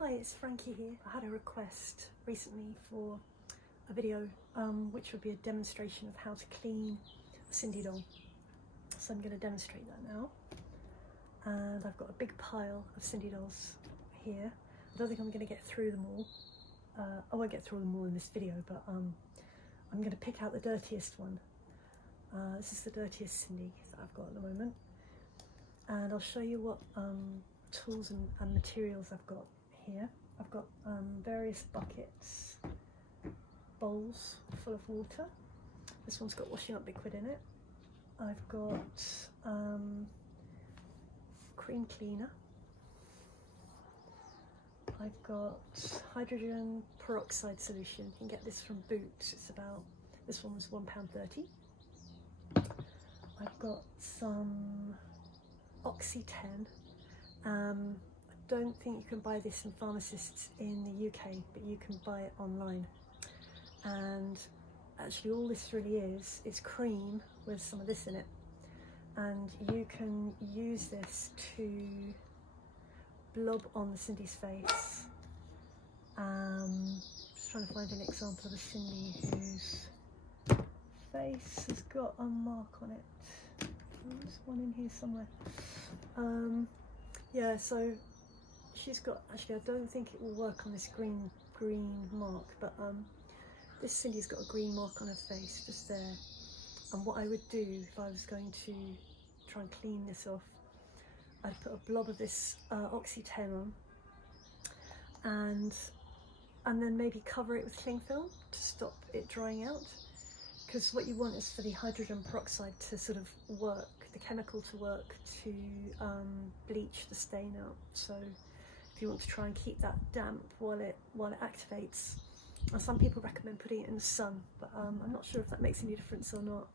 Hi, it's Frankie here. I had a request recently for a video which would be a demonstration of how to clean a Sindy doll. So I'm going to demonstrate that now. And I've got a big pile of Sindy dolls here. I don't think I'm going to get through them all. I won't get through them all in this video, but I'm going to pick out the dirtiest one. This is the dirtiest Sindy that I've got at the moment. And I'll show you what tools and materials I've got here. I've got various buckets, bowls full of water. This one's got washing up liquid in it. I've got cream cleaner. I've got hydrogen peroxide solution. You can get this from Boots. It's about, this one was £1.30. I've got some Oxy 10. I don't think you can buy this in pharmacists in the UK, but you can buy it online. And actually all this really is cream with some of this in it. And you can use this to blob on the Sindy's face. Just trying to find an example of a Sindy whose face has got a mark on it. There's one in here somewhere. Yeah, so she's got, actually I don't think it will work on this green mark, but this Sindy's got a green mark on her face just there. And what I would do if I was going to try and clean this off, I'd put a blob of this Oxy 10 on, and then maybe cover it with cling film to stop it drying out. Because what you want is for the hydrogen peroxide to sort of work, the chemical to work to bleach the stain out. So if you want to try and keep that damp while it activates, and some people recommend putting it in the sun, but I'm not sure if that makes any difference or not.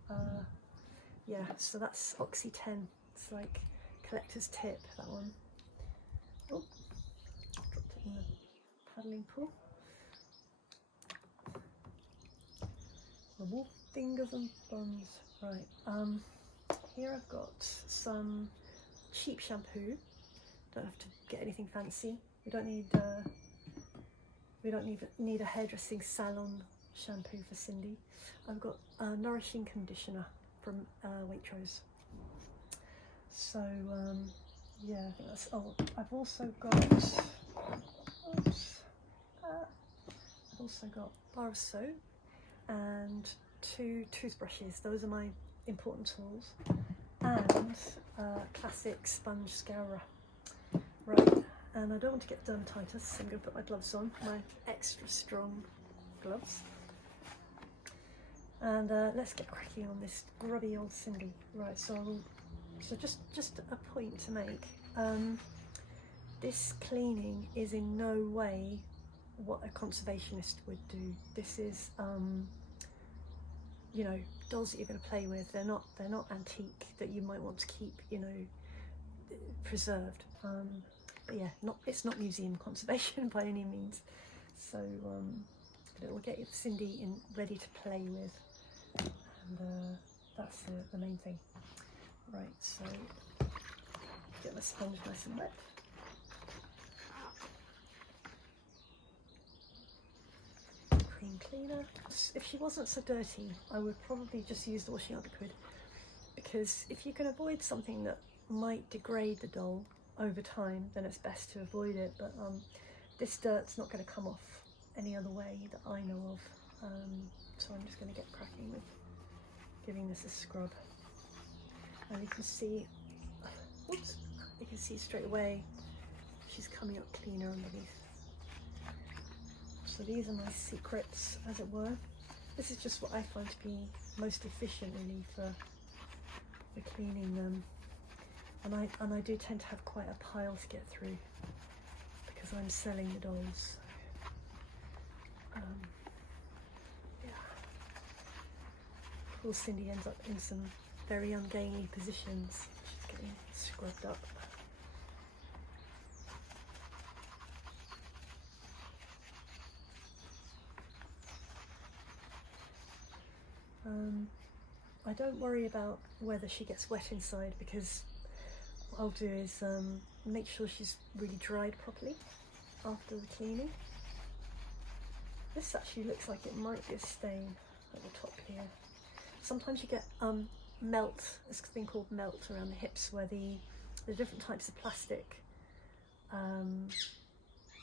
Yeah, so that's Oxy 10. It's like collector's tip, that one. Oh, dropped it in the paddling pool. More fingers and thumbs. Right, here I've got some cheap shampoo. Don't have to get anything fancy. We don't need a hairdressing salon shampoo for Sindy. I've got a nourishing conditioner from Waitrose. So yeah, I think that's. Oh, I've also got. Oops. I've also got bar of soap and 2 toothbrushes. Those are my important tools, and classic sponge scourer. Right, and I don't want to get dermatitis, so I'm going to put my gloves on, my extra strong gloves. And let's get cracking on this grubby old Sindy. Right, so just a point to make. This cleaning is in no way what a conservationist would do. This is, you know, dolls that you're going to play with. They're not antique that you might want to keep, you know, preserved. But yeah, it's not museum conservation by any means. So but it will get your Sindy ready to play with, and that's the main thing. Right, so get the sponge nice and wet. Cream cleaner. If she wasn't so dirty, I would probably just use the washing up liquid, because if you can avoid something that might degrade the doll over time, then it's best to avoid it. But this dirt's not going to come off any other way that I know of, so I'm just going to get cracking with giving this a scrub. And you can see, whoops, you can see straight away she's coming up cleaner underneath. So these are my secrets, as it were. This is just what I find to be most efficient, really, for cleaning them. And I do tend to have quite a pile to get through because I'm selling the dolls. Yeah. Poor Sindy ends up in some very ungainly positions. She's getting scrubbed up. I don't worry about whether she gets wet inside, because what I'll do is make sure she's really dried properly. after the cleaning. This actually looks like it might be a stain at the top here. Sometimes you get melt, this thing called melt around the hips, where the different types of plastic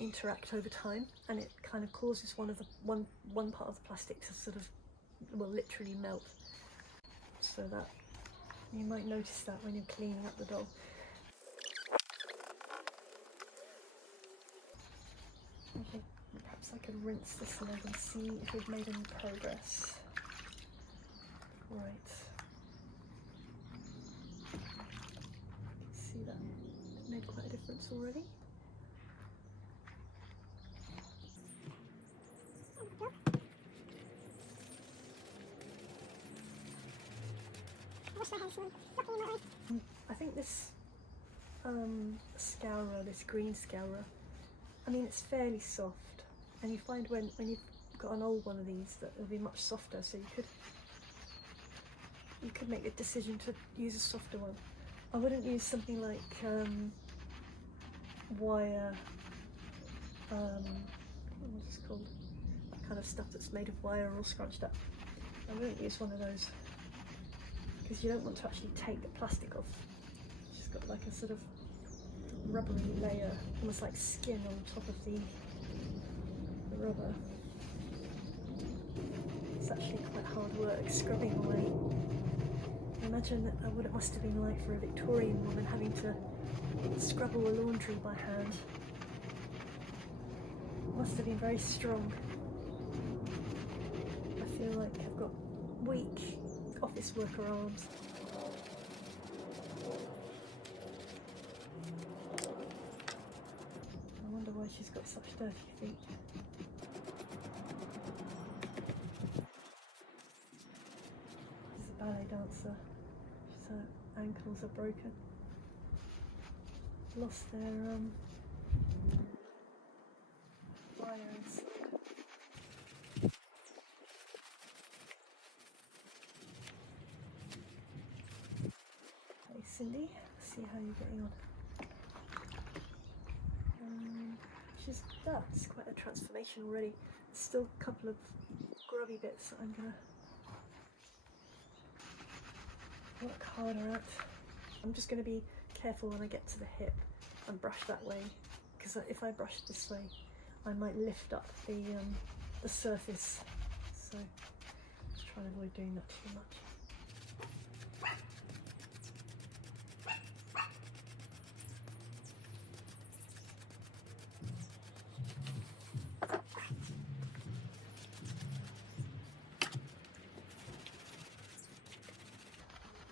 interact over time, and it kind of causes one part of the plastic to sort of, well, literally melt. So that you might notice that when you're cleaning up the doll. Okay, perhaps I could rinse this leg and see if we've made any progress. Right. You can see that it made quite a difference already. I think this scourer, this green scourer, I mean, it's fairly soft, and you find when you've got an old one of these that it'll be much softer, so you could make a decision to use a softer one. I wouldn't use something like wire, what's it called? That kind of stuff that's made of wire or scrunched up. I wouldn't use one of those, because you don't want to actually take the plastic off. It's just got like a sort of rubbery layer, almost like skin on top of the rubber. It's actually quite hard work scrubbing away. Imagine what it must have been like for a Victorian woman having to scrub all the laundry by hand. It must have been very strong. I feel like I've got weak office worker arms. I wonder why she's got such dirty feet. She's a ballet dancer. Her ankles are broken. Lost their wire inside. Hey Cindy, see how you're getting on. That's quite a transformation already. There's still a couple of grubby bits that I'm gonna work harder at. I'm just going to be careful when I get to the hip and brush that way, because if I brush this way I might lift up the surface, so just try and avoid doing that too much.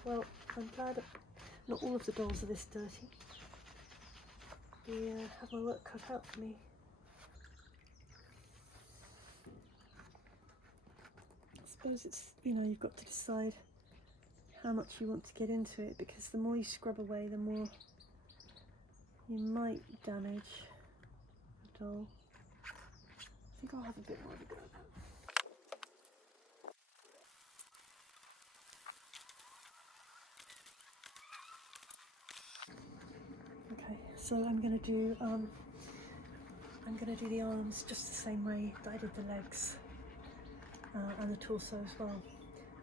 Well, I'm glad that not all of the dolls are this dirty. They have my work cut out for me. I suppose it's, you've got to decide how much you want to get into it, because the more you scrub away, the more you might damage the doll. I think I'll have a bit more of a go at that. So I'm going to do the arms just the same way that I did the legs and the torso as well.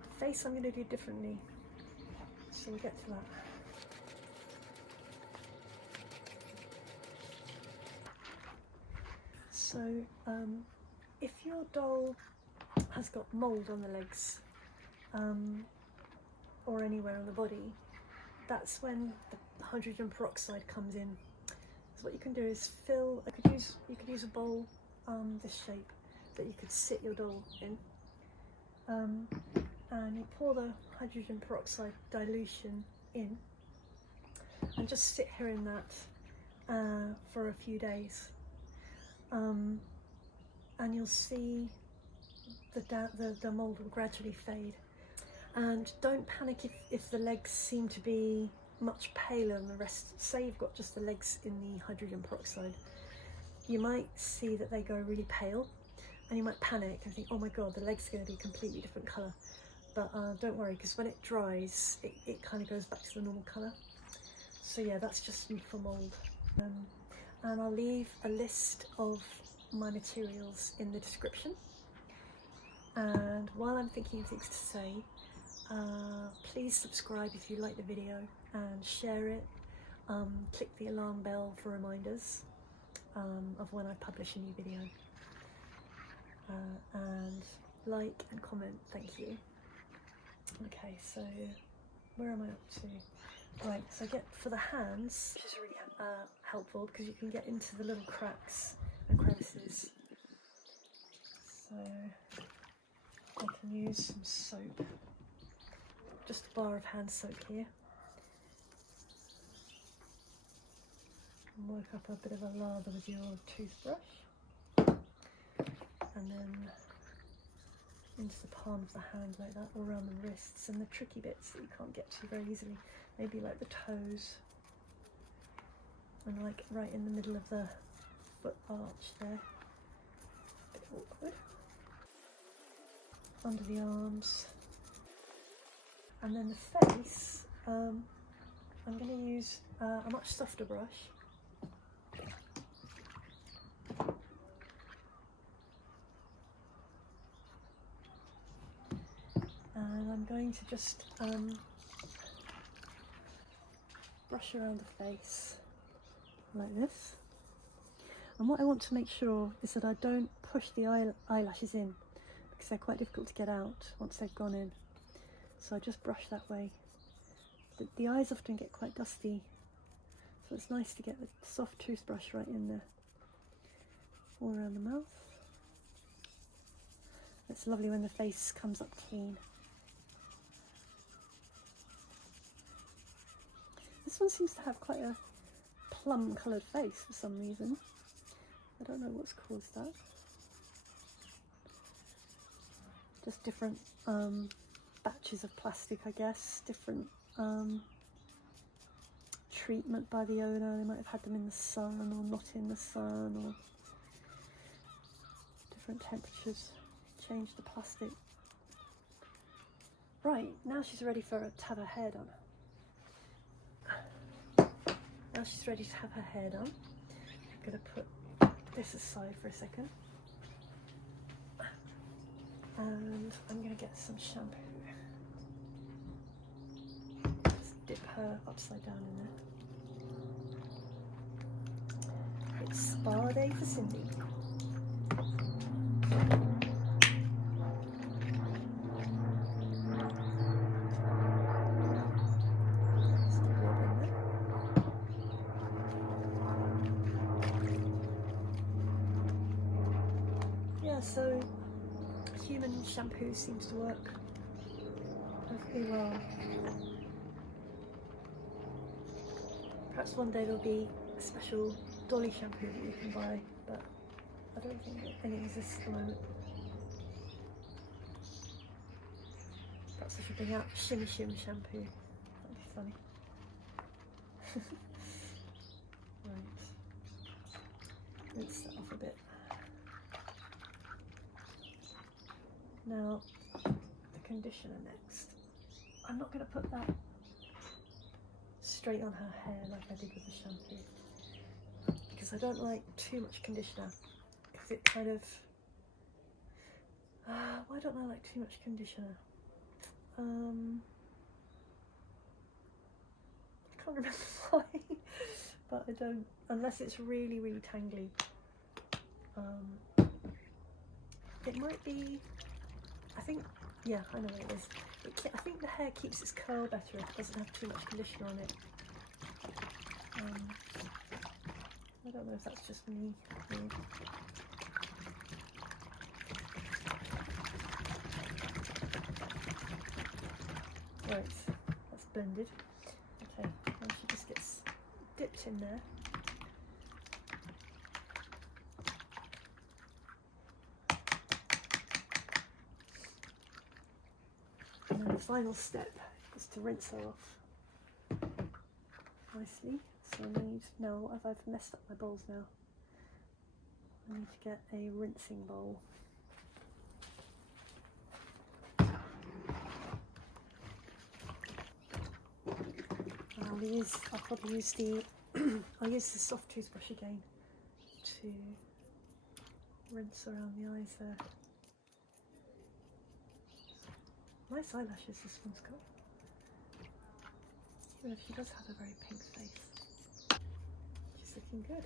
The face I'm going to do differently, so we'll get to that. So if your doll has got mould on the legs or anywhere on the body, that's when the hydrogen peroxide comes in. So what you can do is fill, you could use a bowl this shape that you could sit your doll in, and you pour the hydrogen peroxide dilution in and just sit here in that for a few days, and you'll see the mould will gradually fade. And don't panic if the legs seem to be much paler than the rest. Say you've got just the legs in the hydrogen peroxide, you might see that they go really pale, and you might panic and think, oh my god, the leg's going to be a completely different colour. But don't worry, because when it dries, it kind of goes back to the normal colour. So yeah, that's just for mould. and I'll leave a list of my materials in the description. And while I'm thinking of things to say, please subscribe if you like the video and share it. Click the alarm bell for reminders of when I publish a new video. And like and comment, thank you. Okay, so where am I up to? Right, so for the hands, which is really helpful because you can get into the little cracks and crevices. So I can use some soap, just a bar of hand soap here. And work up a bit of a lather with your toothbrush. And then into the palm of the hand like that, all around the wrists and the tricky bits that you can't get to very easily. Maybe like the toes and like right in the middle of the foot arch there. A bit awkward. Under the arms. And then the face, I'm going to use a much softer brush. And I'm going to just brush around the face like this. And what I want to make sure is that I don't push the eyelashes in, because they're quite difficult to get out once they've gone in. So I just brush that way. The eyes often get quite dusty, so it's nice to get the soft toothbrush right in there, all around the mouth. It's lovely when the face comes up clean. This one seems to have quite a plum coloured face for some reason. I don't know what's caused that. Just different batches of plastic, I guess. Different treatment by the owner. They might have had them in the sun or not in the sun, or different temperatures. Change the plastic. Right, now she's ready to have her hair done. Now she's ready to have her hair done. I'm going to put this aside for a second. And I'm going to get some shampoo. Just dip her upside down in there. It's spa day for Cindy. Yeah, so human shampoo seems to work perfectly well. Perhaps one day there'll be a special dolly shampoo that you can buy, but I don't think that any exists at the moment. Perhaps I should bring out Shim Shim shampoo. That'd be funny. Right. Rinse that off a bit. Now, the conditioner next. I'm not going to put that straight on her hair like I did with the shampoo, because I don't like too much conditioner, because it kind of... why don't I like too much conditioner? I can't remember why, but I don't, unless it's really, really tangly. It might be... I think, yeah, I know what it is. I think the hair keeps its curl better if it doesn't have too much conditioner on it. I don't know if that's just me. Right, that's blended. Okay, now she just gets dipped in there. And then the final step is to rinse her off nicely. So I need, now I've messed up my bowls now. I need to get a rinsing bowl. I'll probably use the I'll use the soft toothbrush again to rinse around the eyes there. Nice eyelashes this one's got. Even if she does have a very pink face. She's looking good.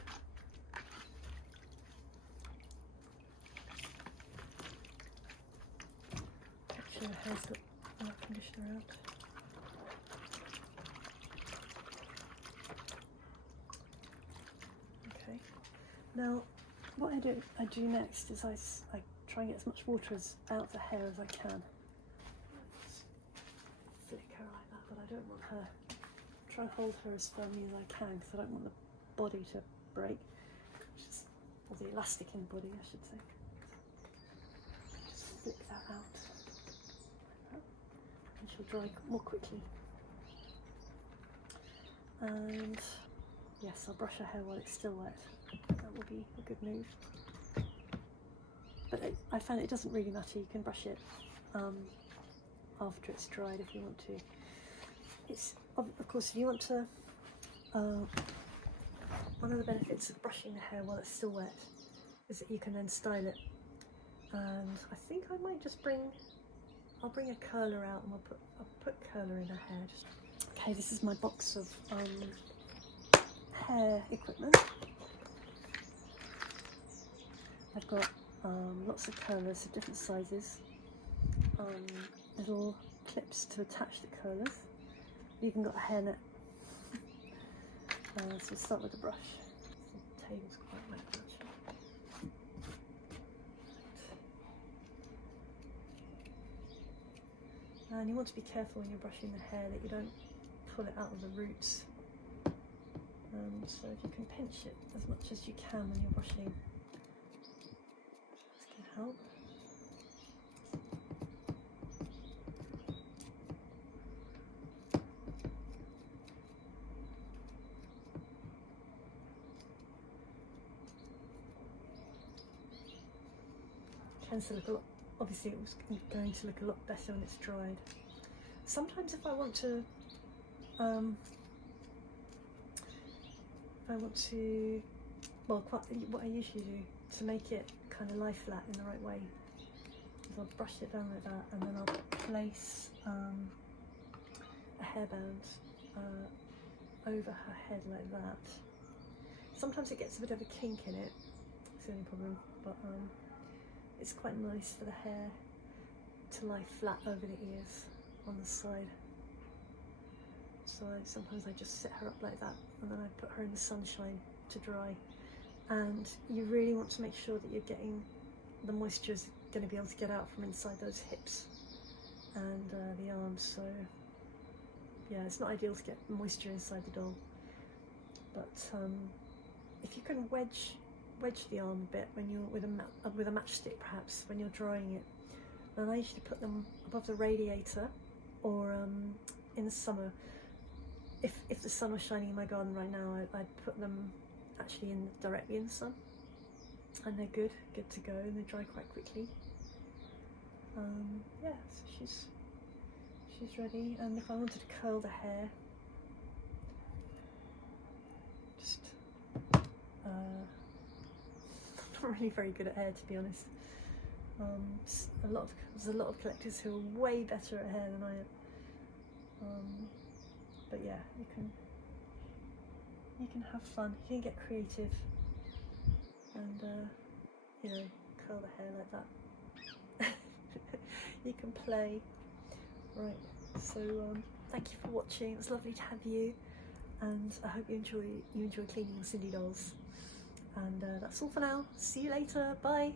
Actually her hair's got air conditioner out. Okay. Now what I do next is I try and get as much water out of the hair as I can. Flick her like that, but I don't want her. Try and hold her as firmly as I can because I don't want the body to break, or the elastic in the body, I should say. Just flick that out, like that, and she'll dry more quickly. And yes, I'll brush her hair while it's still wet. That will be a good move. But I found it doesn't really matter. You can brush it after it's dried if you want to. It's of course if you want to. One of the benefits of brushing the hair while it's still wet is that you can then style it. And I think I might just I'll bring a curler out and I'll put curler in her hair. Okay, this is my box of hair equipment. I've got lots of curlers of different sizes, little clips to attach the curlers. I've even got a hairnet. So we'll start with the brush. The table's quite wet actually. And you want to be careful when you're brushing the hair that you don't pull it out of the roots. So if you can pinch it as much as you can when you're brushing, this can help. It tends to look a lot, obviously it was going to look a lot better when it's dried. Sometimes if I want to well, what I usually do to make it kind of lie flat in the right way is I'll brush it down like that, and then I'll place a hairband over her head like that. Sometimes it gets a bit of a kink in it, it's the only problem, but it's quite nice for the hair to lie flat over the ears on the side. So sometimes I just set her up like that, and then I put her in the sunshine to dry. And you really want to make sure that you're getting the moisture is going to be able to get out from inside those hips and the arms. So yeah, it's not ideal to get moisture inside the doll, but if you can wedge the arm a bit when you're with a matchstick, perhaps when you're drying it. And I usually put them above the radiator, or in the summer, if the sun was shining in my garden right now, I'd put them actually directly in the sun, and they're good to go, and they dry quite quickly. Yeah, so she's ready. And if I wanted to curl the hair, just I'm not really very good at hair, to be honest. There's a lot of collectors who are way better at hair than I am. But yeah, you can have fun. You can get creative, and you know, curl the hair like that. You can play. Right. So thank you for watching. It was lovely to have you, and I hope you enjoy cleaning your Sindy dolls. And that's all for now. See you later. Bye.